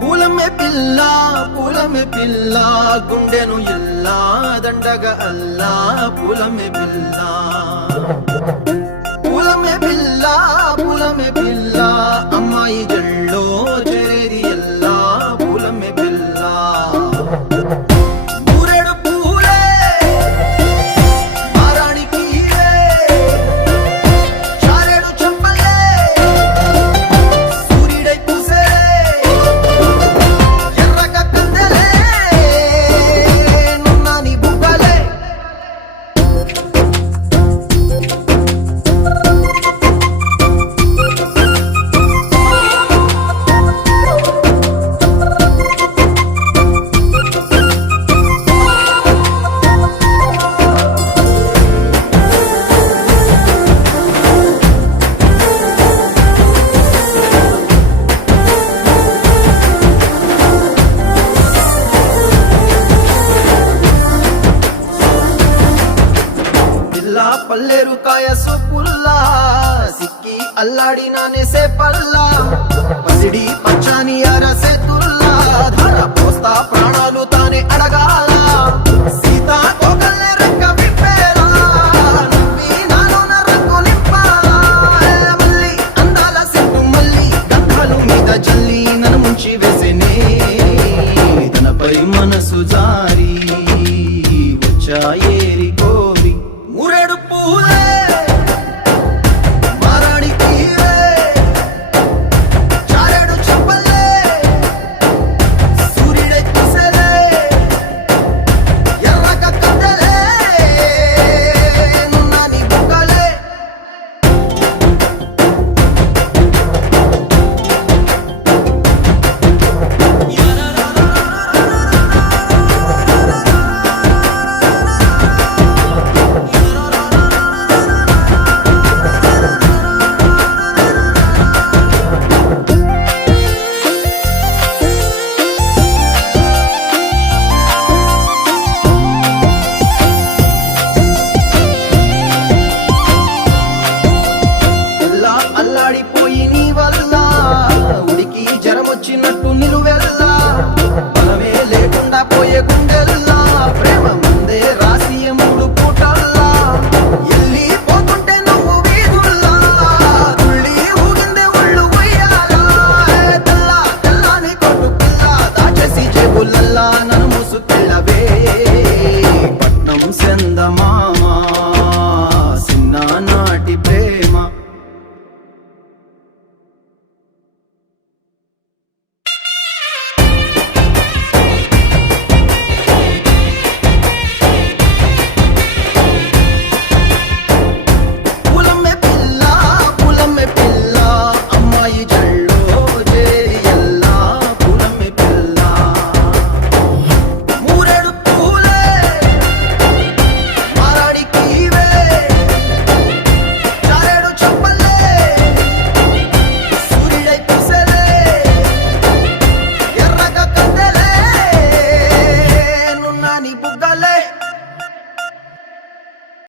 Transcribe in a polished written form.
పూలమే పిల్ల గుండెను ఇల్లా దండగా అల్లా పూలమే పిల్ల అమ్మాయి జల్లో చేరేది ఎల్లా పూలమే పిల్ల ఊరేడు పూలే మారానికి చారేడు చెంపలే సూర్యుడై పూసే ఎర్రగా కందెలే నున్నాని బుగ్గలే పల్లేరు కాయ సొప్పుల్లా సిక్కి అల్లాడినానే సే పల్లా పసిడి పచ్చాని అరసే తుల్లా ధర పోస్తా ప్రాణాలు తానే అడగాల సీతాకోక